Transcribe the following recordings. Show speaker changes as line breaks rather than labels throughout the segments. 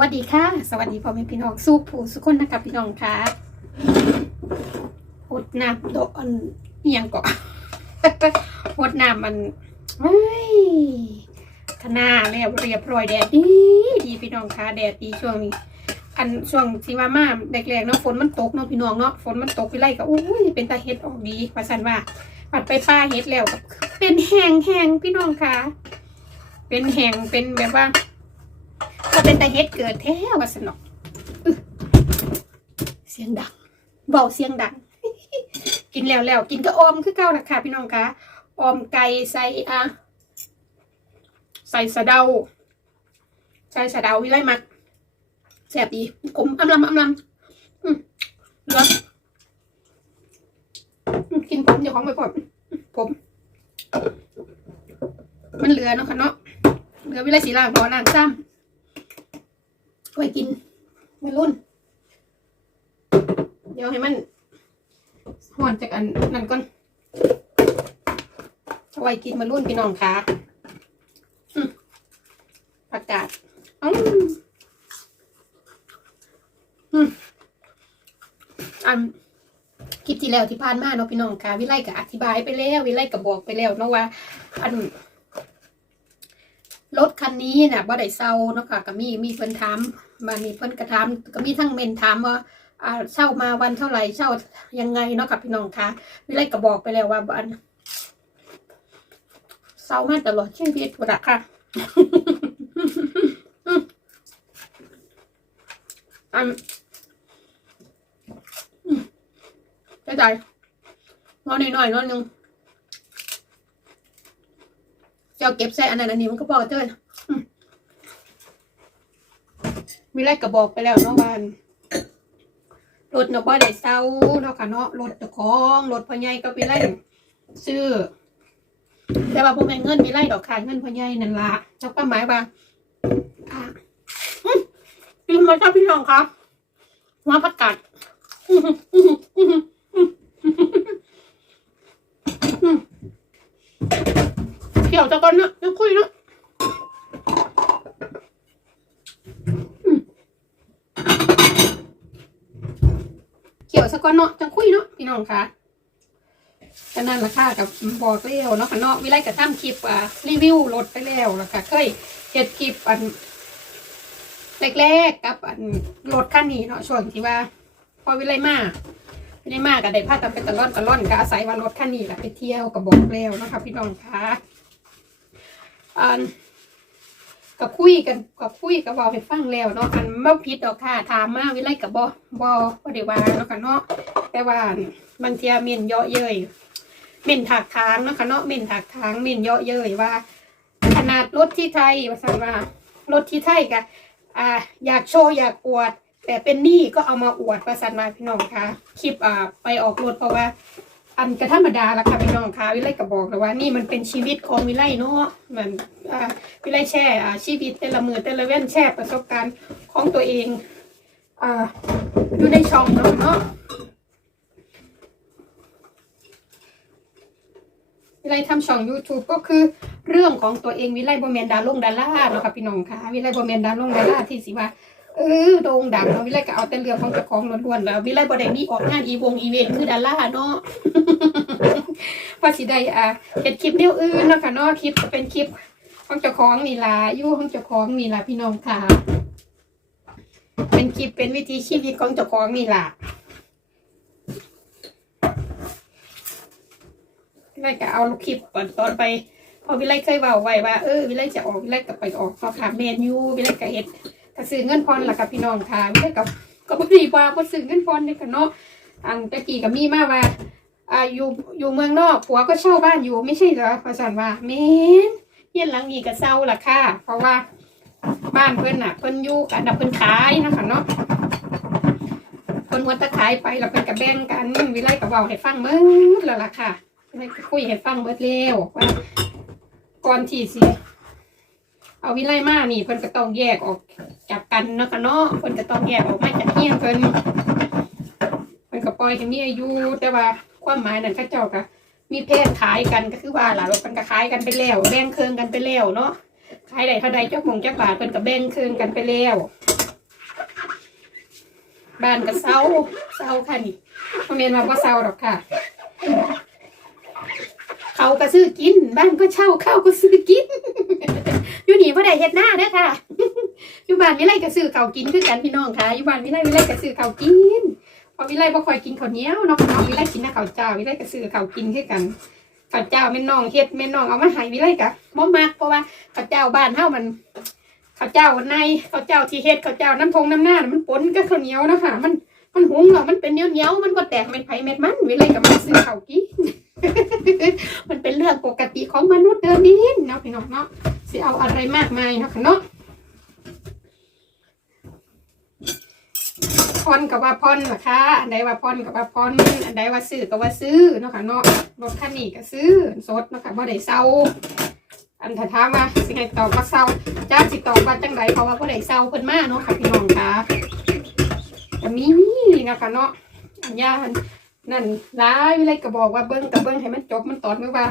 วัสดีค่ะ สวัสดีพ่อแม่พี่น้องสู้ผู้สุคนนะครับพี่น้องค่ะหดน้ำโดนเอียงก่อนหดน้ำมันเฮ้ยขนาแล้วเรียบร้อยแดดดีดีพี่น้องค่ะแดดดีช่วงนี้ อันช่วงที่ว่ามาแรกๆเนาะฝนมันตกเนาะพี่น้องเนาะฝนมันตกไปไล่ก็อุ้ยเป็นตาเฮ็ดออกดีว่าสันว่าปัดไปป้าเฮ็ดแล้วเป็นแหงแหงพี่น้องค่ะ เป็นแหงเป็นแบบว่า ก็เป็นตาเฮ็ดเกิดแท้ว่าสนอกเสียงดังเบาเสียงดัง กินแล้วแล้วกินก็ออมคือเก่านะคะพี่น้องคะออมไก่ใส่อะใส่สะเดา ใส่สะเดาวิไลมักแซ่บดีขมอำลำอำลำอืมเหลืออืมกินผมเดี๋ยวของไปก่อนผม มันเหลือเนาะค่ะเนาะเหลือวิไลสีล่างพอล่างซ้ำ ไว้กินวัยรุ่น เดี๋ยวให้มันห่อนจากอันนั้นก่อนเอาไว้กินมารุ่นพี่น้องค่ะอืมประกาศอืมอืมอันคลิปที่แล้วที่ผ่านมาเนาะพี่น้องค่ะ วิไลก็อธิบายไปแล้ว วิไลก็บอกไปแล้วเนาะว่า อัน นี้น่ะบ่ได้เซาเนาะค่ะก็มีมีเพิ่นถามมามีเพิ่นกระถามก็มีทั้งเมนถามว่าอ่าเช่ามาวันเท่าไหร่เช่ายังไงเนาะค่ะพี่น้องคะวิไลก็บอกไปแล้วว่าอันเซามาตลอดชีวิตพุ่นละค่ะอันอืมได้ใจนอนหน่อยๆนอนหนึงเจ้าเก็บใส่อันนั้นอันนี้มันก็บอกเจ้ย มีไรก็บอกไปแล้วเนาะว่ารถเนาะบ่ได้เซาเนาะค่ะเนาะรถเจ้าของรถพ่อใหญ่ก็ไปไล่ซื้อ แต่ว่าพวกแม่เงินมีไรดอกค่ะเงินพ่อใหญ่นั่นละเจ้าก็หมายว่าอะอืมกินมาจ้าพี่น้องครับหัวผักกัดเกี่ยวจะกอนนะยังคุยนะอืม เกี่ยวสักก่อนเนาะจังคุยเนาะพี่น้องค่ะก็นั่นละค่ะกับบอกเลี้วเนาะค่ะเนาะวิไลกับทำคลิปอ่ารีวิวรถไปแล้วแล้วค่ะเคยเก็บคลิปอันแรกๆกับอันรถคันนี้เนาะช่วงที่ว่า พอวิไลมาวิไลมาก็ได้พาตามไปตะล่อนตะล่อนก็อาศัยว่ารถคันนี้แหละไปเที่ยวก็บบอกแล้วนะคะพี่น้องค่ะอัน กับคุยกันกับคุยกับบอกให้ฟังแล้วเนาะอันเมื่อพิดดอกค่ะถามมาวิไลกับบอบอบ่ได้ว่าเนาะค่ะเนาะแต่ว่าบางเทียเม่นเยาะเย้ยเม่นถักทางเนาะค่ะเนาะเม่นถักทางเม่นเยาะเย้ยว่า ขนาดรถที่ไทยว่าซั่นว่ารถที่ไทยก็อ่าอยากโชว์อยากอวด แต่เป็นหนี้ก็เอามาอวดว่าซั่นว่าพี่น้องค่ะคลิปอ่าไปออกรถเพราะว่า อันก็ธรรมดาละค่ะพี่น้องค่ะวิไลก็บอกแล้วว่า นี่มันเป็นชีวิตของวิไลเนาะเหมือนอวิไลแช่ชีวิตแต่ละมือแต่ละเว้นแชร์ประสบการณ์ของตัวเองอยู่ในช่องเนาะเนาะวิไลทำช่อง YouTube ก็คือเรื่องของตัวเองวิไลบอมเมนดาลงดาราเนาะค่ะพี่น้องค่ะวิไลบอมเมนดาลงดาราที่สิว่า เออโด่งดังเนาะวิไลก็เอาแต่เรื่องของเจ้าของล้วนๆแล้ววิไลบ่ได้มีออกงานอีวงอีเวนต์คือดาราเนาะพอสิได้อ่าเห็นคลิปเดียวอื่นเนาะคะเนาะคลิปก็เป็นคลิปของเจ้าของนี่ล่ะอยู่ของเจ้าของนี่ล่ะพี่น้องค่ะ เป็นคลิปเป็นวิถีชีวิตของเจ้าของนี่ล่ะวิไลก็เอาลูกคลิปตอนตอนไปพอวิไลเคยเบาไว้ว่าเออวิไลจะออกวิไลก็ไปออกพอขาแมนยูวิไลก็เฮ็ด ก็ซื้อเงินพรล่ะกับพี่น้องค่ะวิไลก็ก็บ่ดีว่าบ่ซื้อเงินพรนี่กันเนาะอันตะกี้ก็มีมาว่าอ่าอยู่อยู่เมืองนอกผัวก็เช่าบ้านอยู่ไม่ใช่เหรอพระสันว่าแม่นเฮียนหลังนี้ก็เศร้าล่ะค่ะ เพราะว่าบ้านเพิ่นน่ะเพิ่นอยู่กันน่ะเพิ่นขายนะคะเนาะเพิ่นวัดตะขายไปแล้วเพิ่นก็แบ่งกันวิไลก็เว้าให้ฟังเบิดแล้วล่ะค่ะไลก็คุยให้ฟังเบิดแล้วว่าก่อนที่สิ เอาวิไลมานี่เพิ่นก็ต้องแยกออกจากกันเนาะค่ะเนาะเพิ่นก็ต้องแยกออกมาจากเฮียนเพิ่นมันก็ปล่อยให้มีอายุแต่ว่าความหมายนั้นเข้าเจ้าก็มีเพศขายกันก็คือว่าหล่ะว่ามันก็ขายกันไปแล้วแบ่งเครื่องกันไปแล้วเนาะขายใดเท่าใดเจ้าของเจ้าบาทเพิ่นก็แบ่งเครื่องกันไปแล้วบ้านก็เศร้าเศร้าค่ะนี่พ่อเมนมาว่าเศร้าดอกค่ะาก็ซื้อกิน บ้านก็เช่าข้าวก็ซื้อกิน อยู่นี่พ่ได้เฮ็ดหน้าเด้อค่ะอยู่บ้านวิไลก็ซื้อข้าวกินคือกันพี่น้องค่ะอยู่บ้านวิไลวิไลก็ซื้อข้าวกินเพราะวิไลบ่ค่อยกินข้าวเหนียวเนาะน้องวิไลกินแต่ข้าวเจ้าวิไลก็ซื้อข้าวกินคือกันข้าวเจ้าแม่น้องเฮ็ดแม่น้องเอามาให้วิไลก็บ่มักเพราะว่าข้าวเจ้าบ้านเฮามันข้าวเจ้าในข้าวเจ้าที่เฮ็ดข้าวเจ้าน้ำทงน้ำหน้ามันปนกับข้าวเหนียวเนาะค่ะมันมันหุงแล้วมันเป็นเหนียวเหนียวมันบ่แตกเม็ดไผ่เม็ดมันวิไลก็มาซื้อข้าวกิน มันเป็นเรื่องปกติของมนุษย์เดินดินเนาะพี่น้องเนาะสิเอาอะไรมากมายเนาะค่ะเนาะพอนกับว่าพอนะคะอันใดว่าพอนกับว่าพอนอันใดว่าซื้อกับว่าซื้อเนาะค่ะเนาะรถคันนี้ก็ซื้อสดเนาะค่ะบ่ได้เซาอันถ้าถามว่าสิให้ตอบว่าเซาจ้าสิตอบว่าจังไดเพราะว่าบ่ได้เซาเพิ่นมาเนาะค่ะพี่น้องค่ะก็มีเนาะคะเนาะอันยา นั่นหลายวิไลก็บอกว่าเบิ่งกับเบิ่งให้มันจบมันตอนไว้ว่า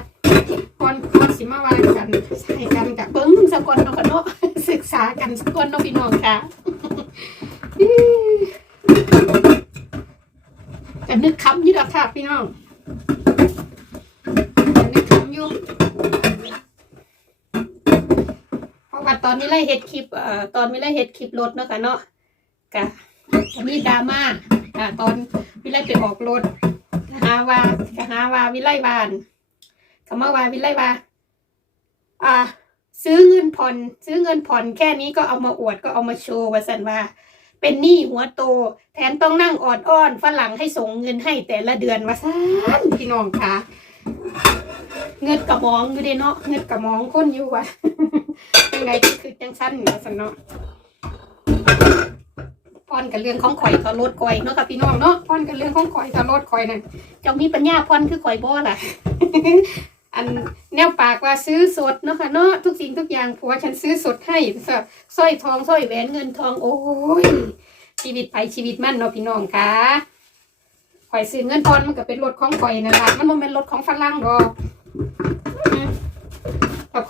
พอนพอนสิมาว่ากันใส่กันกับเบิ่งสักอนเนาะค่ะเนาะศึกษากันสักอนเนาะพี่น้องค่ะแต่นึกคำอยี่ดอกค่ะพี่น้องแต่นึกคำอยู่เพราะว่าตอนนี้ไล่เฮ็ดคลิปเอ่อตอนวิไลเฮ็ดคลิปรถเนาะค่ะเนาะกะมีดราม่าอ่าตอนวิไลไปออกรถ หาว่าก็หาว่าวิไลวานก็มาว่าวิไลวาอ่า ซื้อเงินผ่อน ซื้อเงินผ่อนแค่นี้ก็เอามาอวดก็เอามาโชว์ว่าสันว่า เป็นหนี้หัวโต แถมต้องนั่งออดอ้อนฝรั่งให้ส่งเงินให้แต่ละเดือนว่าซ่านพี่น้องคะเงินกระมองอยู่เด้เนาะเงินกระมองคนอยู่วะยังไงก็คือจังสั้นว่าสันเนาะ อนกับเรื่องของข่อยกับรถข่อยเนาะค่ะพี่น้องเนาะพอนกับเรื่องของข่อยกับรถข่อยนั่นเจ้ามีปัญญาพอนคือข่อยบ่ล่ะอันแนวปากว่าซื้อสดเนาะค่ะเนาะทุกสิ่งทุกอย่างผัวฉันซื้อสดให้สร้อยทองสร้อยแหวนเงินทองโอ้ยชีวิตไปชีวิตมั่นเนาะพี่น้องค่ะข่อยซื้อเงินพรมันก็เป็นรถของข่อยนั่นแหละมันบ่แมันเป็นรถของฝรั่งดอก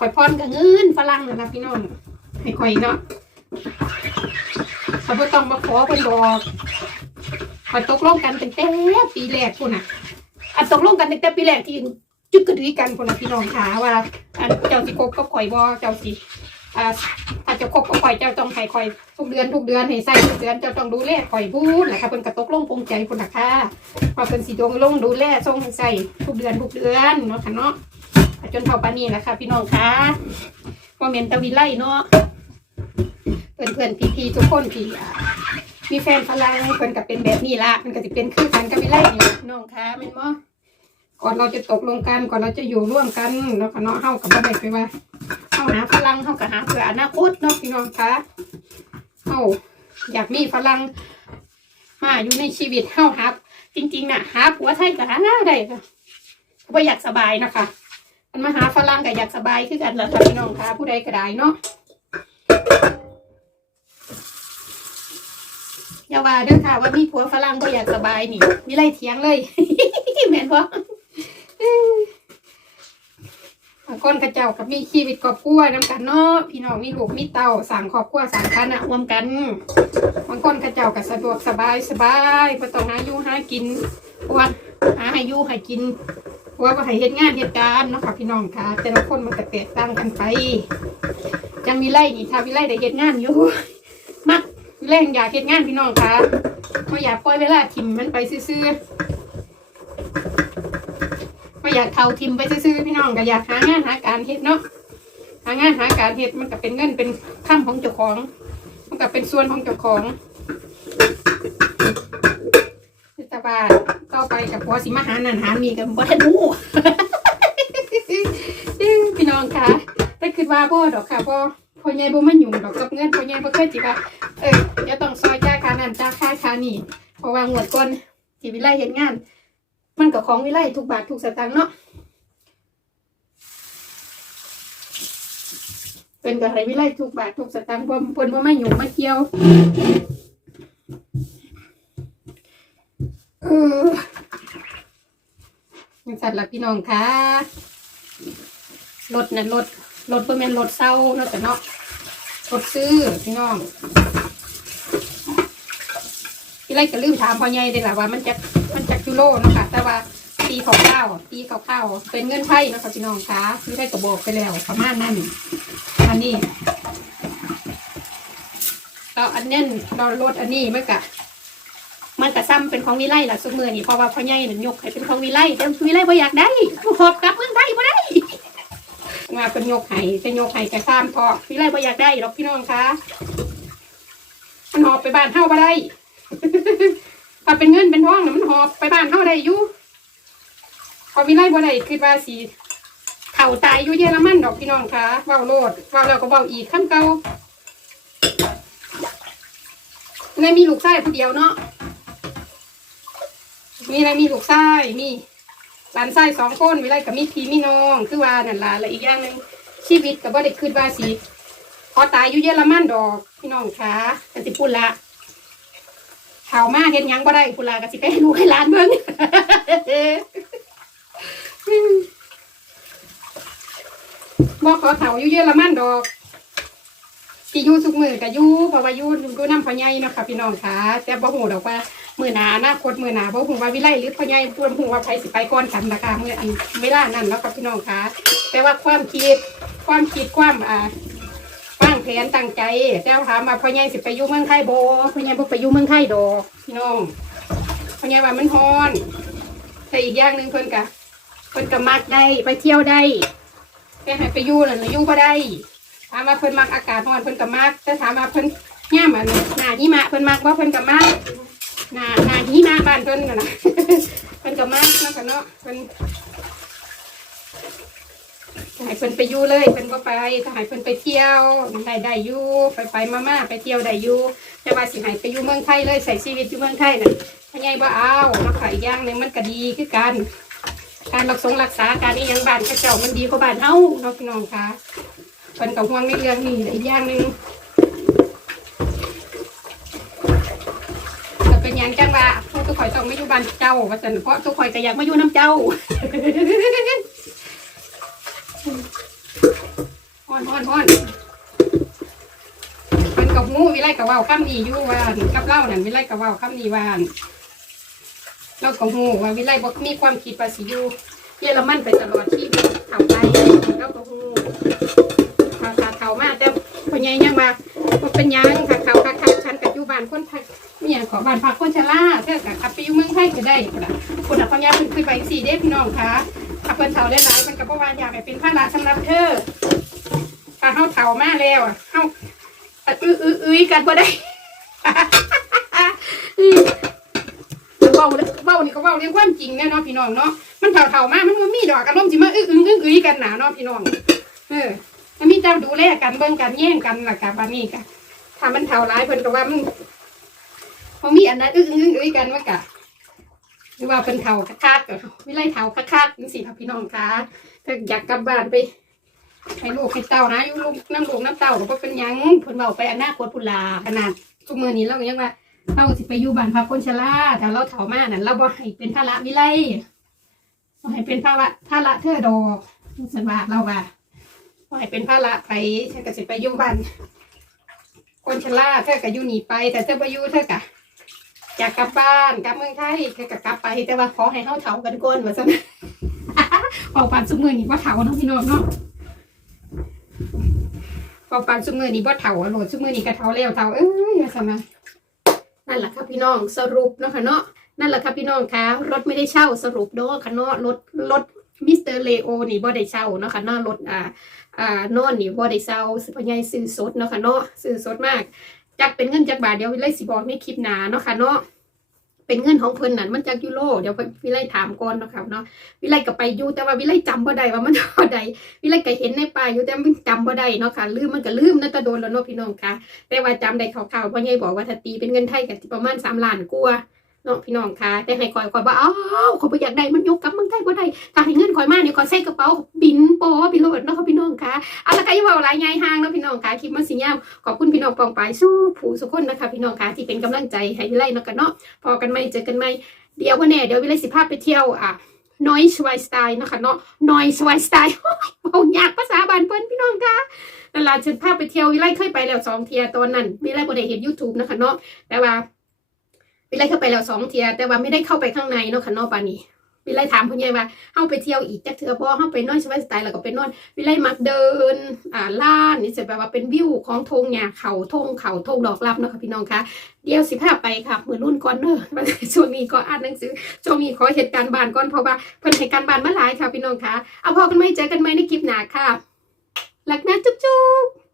ข่อยพรกับเงินฝรั่งนั่นนะพี่น้องให้ข่อยเนาะ เขาบ่ต้องมาขอเพิ่นบอกข่อยตกลงกันตั้งแต่ปีแรกพุ่นน่ะอันตกลงกันตั้งแต่ปีแรกที่จุดกระดือกันพุ่นน่ะพี่น้องค่ะว่าอันเจ้าสิคบกับข่อยบ่เจ้าสิอ่าถ้าจะคบกับข่อยเจ้าต้องให้ข่อยทุกเดือนทุกเดือนให้ใส่ทุกเดือนเจ้าต้องดูแลข่อยพูดแหละคะเพิ่นกระตกลงปงใจพุ่นน่ะค่ะว่าเพิ่นสิดวงลงดูแลส่งให้ใส่ทุกเดือนทุกเดือนเนาะค่ะเนาะจนเท่าปานนี้แหละค่ะพี่น้องคะบ่แม่นแตะวิไลเนาะ เพื่อนๆพี่ๆทุกคนที่อ่ามีแฟนฝรั่งเพิ่อนก็เป็นแบบนี้ละมันก็สิเป็นคือกันกับวิไลนี่ล่ะพี่น้องคะแม่นบ่ก่อนเราจะตกลงกันก่อนเราจะอยู่ร่วมกันเนาะค่ะเนาะเฮาก็บ่ได้ไปว่าเข้าหาฝรั่งเข้ากับหาเพื่ออนาคตเนาะพี่น้องคะเข้าอยากมีฝรั่งมาอยู่ในชีวิตเข้าหาจริงๆน่ะหาผัวไทยก็หาได้ค่ะเพราะอยากสบายนะคะมันมาหาฝรั่งก็อยากสบายคือกันแหละค่ะพี่น้องคะผู้ใดก็ได้เนาะ อย่าว่าเด้อค่ะว่ามีผัวฝรั่งก็อยากสบายนี่มีไรเถียงเลยแม่นบ่บางคนกระเจ้ากับมีชีวิตครอบครัวนำกันเนาะพี่น้องมีลูกมีเต้าสั่งครอบครัวสั่งคณะรวมกันบางคนกระเจ้าก็สะดวกสบายสบายบ่ต้องหาอยู่หากินว่าหาให้อยู่ให้กินว่าบ่ให้เฮ็ดงานเฮ็ดการเนาะค่ะพี่น้องค่ะ แต่ละคนมันก็แตกต่างกันไปจังมีไล่นี่ถ้ามีไล่ได้เฮ็ดงานอยู่ แรงอยากเฮ็ดงานพี่น้องคะบ่อยากปล่อยเวลาทิมมันไปซื่อๆบ่อยากเท่าทิมไปซื่อๆพี่น้องก็อยากหางานหาการเฮ็ดเนาะหางานหาการเฮ็ดมันก็เป็นเงินเป็นค่ำของเจ้าของ มันก็เป็นส่วนของเจ้าของแต่ว่าต่อไปกับพอสิมาหานันหามีกันบ่ทันรู้พี่น้องคะแต่คือว่าบ่ดอกค่ะบ่พ่อใหญ่บ่มายุ่งดอกกับเงินพ่อใหญ่บ่เคยสิว่า เออเดี๋ยวต้องซอยจ่าคานั้นจ่าค่าคานี่เพราะว่างวดก่อนที่วิไลเฮ็ดงาน มันก็ของวิไลทุกบาททุกสตางค์เนาะเป็นก็ให้วิไลทุกบาททุกสตางค์บ่เพิ่นบ่มายุ่งมาเกี่ยวเออจังซั่นล่ะพี่น้องค่ะรถนั่นรถรถเพื่อแม่นรถเศร้าเนาะแต่เนาะรถซื้อพี่น้อง ไรก็ลืมถามพ่อใหญ่เลยล่ะว่ามันจะมันจะกิโลเนาะค่ะแต่ว่าตีข้าวข้าวตีข้าวข้าวเป็นเงินไทยเนาะค่ะพี่น้องคะพี่ไรก็บอกไปแล้วประมาณนั้นอันนี้เราอันเน้นเรารถอันนี้มันกะมันกะซ้ำเป็นของวิไลล่ะสมือนี่เพราะว่าพ่อใหญ่นั่นยกให้เป็นของวิไลแต่วิไลบ่อยากได้หอบกลับเมืองไทยบ่ได้มาเป็นยกไห้เป็นยกไห้จะข้ามพอพี่ไรบ่อยากได้หรอกพี่น้องคะมันหอบไปบ้านเฮาบ่ได้ ถ้าเป็นเงินเป็นทองน่ะมันหอบไปบ้านเฮาได้อยู่พอพี่ไรบ่ได้คือว่าสีเข่าตายอยู่เยอรมันดอกพี่น้องคะเว้าโลดเว้าแล้วก็เว้าอีกขั้นเก่าในมีลูกชายผู้เดียวเนาะมีอะไรมีลูกชายมีหลานชายสองคนวิไลกับมีพี่มีน้อง คือว่านั่นล่ะและอีกอย่างหนึ่งชีวิตกับว่าได้คืดว่าสิพอตายอยู่เยอรมันดอกพี่น้องคะกันสิพูดละ เฒ่ามาเห็นยังบ่ได้พูละก็สิไปให้ลูกให้หลานเบิ่งบ่ขอเฒ่าอยู่เยอรมันดอกสิอยู่สุกมือกับอยู่เพราะว่าอยู่ดูน้ำพ่อใหญ่เนาะค่ะพี่น้องคะแต่บ่ฮู้ดอกว่ามือหนาอนาคตมือหนาบ่ฮู้ว่าวิไลหรือพ่อใหญ่พูดฮู้ว่าใครสิไปก่อนกันนะคะเมื่ออันเวลานั้นเนาะกับพี่น้องคะแต่ว่าความคิดความคิดความอ่า วางแผนตั้งใจแต่ถามว่าพ่อใหญ่สิไปอยู่เมืองไทยบ่พ่อใหญ่บ่ไปอยู่เมืองไทยดอกพี่น้องพ่อใหญ่ว่ามันฮอนแต่อีกอย่างหนึ่งเพิ่นกะเพิ่นก็มักได้ไปเที่ยวได้แต่ให้ไปอยู่นั่นน่ะอยู่บ่ได้ถามว่าเพิ่นมักอากาศร้อนเพิ่นก็มักแต่ถามว่าเพิ่นย่ามอันหน้าหิมะเพิ่นมักบ่เพิ่นก็มักหนาหนาหิมะบ้านเพิ่นน่ะนะเพิ่นก็มากเนาะกันเนาะเพิ่น ถ้าให้เพิ่นไปอยู่เลยเพิ่นก็ไปถ้าให้เพิ่นไปเที่ยวได้ได้อยู่ไปไปมามาไปเที่ยวได้อยู่แต่ว่าสิให้ไปอยู่เมืองไทยเลยใส่ชีวิตอยู่เมืองไทยน่ะพ่อใหญ่บ่เอาเนาะค่ะอีกอย่างหนึงมันก็ดีคือกัน การรักษารักษาการอีหยังบ้านเขาเจ้ามันดีกว่าบ้านเฮาเนาะพี่น้องค่ะเพิ่นก็ห่วงในเรื่องนี้อีกอย่างหนึงจะเป็นหยังจังว่าพวกทุกข่อยต้องไม่อยู่บ้านเจ้าว่าสันเพราะทุกข่อยก็อยากมาอยู่น้ำเจ้า ฮ้อนฮ้อนฮ้อนมันกับงูวิไลกับว่าวข้ามีอยู่ว่านกับเล่านั่นวิไลกับว่าวข้ามีว่านเรากับงูว่าวิไลบอกมีความคิดภาษีอยู่เยอรมันไปตลอดชีวิตเท่าไปเรากับงูเท่าเท่าเท่ามากแต่พอใหญ่ยังว่าบ่เป็นยังค่ะเขาค่ะค่ะฉันกับอยู่บ้านคนพักมีอย่างขอบ้านพักคนชราเท่ากับขับไปอยู่เมืองไทยก็ได้คนละคนละความยากขึ้นไปสี่เด้พี่น้องคะ ถ้าเพิ่นเฒ่าได้หลายมันก็บ่ว่าอยากให้เป็นภาระสำหรับเธอ ถ้าเฮาเฒ่ามาแล้วอะเฮาอื้ออื้ออื้อกันบ่ได้ อืมเว้าเว้านี่ก็เว้าเรื่องความจริงแน่เนาะพี่น้องเนาะ มันเฒ่าเฒ่ามามันบ่มีดอกอารมณ์สิมาอื้ออื้ออื้ออื้อกันหนาเนาะพี่น้อง เออมันมีเจ้าดูแลกันเบิ่งกันแย่งกันล่ะกะบัดนี้กะถ้ามันเฒ่าหลายเพิ่นก็ว่ามันพอมีอันนั้นอึ้งอึ้งอึ้งกันว่ากะ หรือว่าเป็นเถาคักๆกับวิไลเถาคักๆนี่สิค่ะพี่น้องคะถ้าอยากกลับบ้านไปให้ลูกให้เต้านะอยู่ลูกน้ำลูกน้ำเต้าก็เป็นยังเพิ่นเบาไปอนาคตพุนลาขนาดทุกมือนี้เราก็ยังว่าเราสิไปอยู่บ้านพักคนชราแต่เราเถามานั่นเราบ่ให้เป็นภาระวิไลบ่ให้เป็นภาระภาระเธอดอกสันว่าเราว่าบ่ให้เป็นภาระไปเธอก็สิไปอยู่บ้านคนชราเธอก็อยู่หนีไป แต่เธอไปอยู่เธอกะ อยากกลับบ้านกลับเมืองไทยก็กลับไปแต่ว่าขอให้เฮาเฒ่ากันก่อนว่าซั่นเป่าปานซุมือนี่บ่เฒ่าเนาะพี่น้องเนาะเป่าปานซุมือนี่บ่เฒ่าอะโหลดซุมือนี่ก็เฒ่าแล้วเฒ่าเอ้ยว่าซั่นนะนั่นแหละค่ะพี่น้องสรุปเนาะค่ะเนาะนั่นแหละค่ะพี่น้องคะรถไม่ได้เช่าสรุปเนาะค่ะเนาะรถรถมิสเตอร์เลโอนี่บ่ได้เช่าเนาะค่ะเนาะรถอ่าอ่านอนนี่บ่ได้เช่าสิพ่อใหญ่ซื้อสดเนาะค่ะเนาะซื้อสดมาก จักเป็นเงินจักบาทเดี๋ยววิไลสิบอกในคลิปหนาเนาะค่ะเนาะเป็นเงินของเพิ่นนั่นมันจากยูโรเดี๋ยววิไลถามก่อนเนาะค่ะเนาะวิไลก็ไปอยู่แต่ว่าวิไลจำบ่ได้ว่ามันเท่าใดวิไลก็เห็นในป้ายอยู่แต่มันจำบ่ได้เนาะค่ะลืมมันก็ลืมนะตะโดนแล้วเนาะพี่น้องค่ะแต่ว่าจำได้คร่าวๆพ่อใหญ่บอกว่าถ้าตีเป็นเงินไทยก็ประมาณสามล้านกว่า เนาะพี่น้องค่ะแต่ให้คอยคอยว่าอ้าวขอยบ่อยากได้มันยกกลับเมืองไทยบ่ได้ถ้าให้เงินคอยมาเนี่ยคอยใส่กระเป๋าบินโปพี่โรดเนาะพี่น้องค่ะเอาละค่ะอย่าเว้าหลายใหญ่ห่างเนาะพี่น้องค่ะคลิปมันสิยาวขอบคุณพี่น้องปองปายสู้ผู้สุกคนนะคะ พี่น้องค่ะที่เป็นกำลังใจให้วิไลเนาะกันเนาะพอกันไหมเจอกันไหมเดี๋ยววันแน่เดี๋ยววิไลสิพาไปเที่ยวอะน้อยสวายสไตล์เนาะคะเนาะน้อยสวายสไตล์เอายากภาษาบ้านเพิ่นพี่น้องคะนั่นล่ะฉันพาไปเที่ยววิไลเคยไปแล้วสองเทียตอนนั้นวิไลบ่ได้เห็น YouTube นะคะเนาะแต่ว่า วิไลเข้าไปแล้วสองเทียแต่ว่าไม่ได้เข้าไปข้างในเนาะค่ะนาะปานี้วิไลถามคุณยายว่าเฮาไปเที่ยวอีกจักเทื่อบ่เฮาไปนอนสบายสไตล์แล้วก็ไปนอนวิไลมักเดินอ่าล้านนี่จะแปลว่าเป็นวิวของทงหญ้าเขาทงเขาทงดอกลับเนาะค่ะพี่น้องคะเดี๋ยวสิพาไปค่ะมื้อรุ่นก่อนเด้อช่วงนี้ก็อ่านหนังสือช่วงนี้ขอเหตุการณ์บานก่อนเพราะว่าเพิ่นให้การณ์บานมาหลายค่ะพี่น้องคะเอาพอกันไหมเจอกันไหมในคลิปหน้าค่ะรักนะจุ๊บ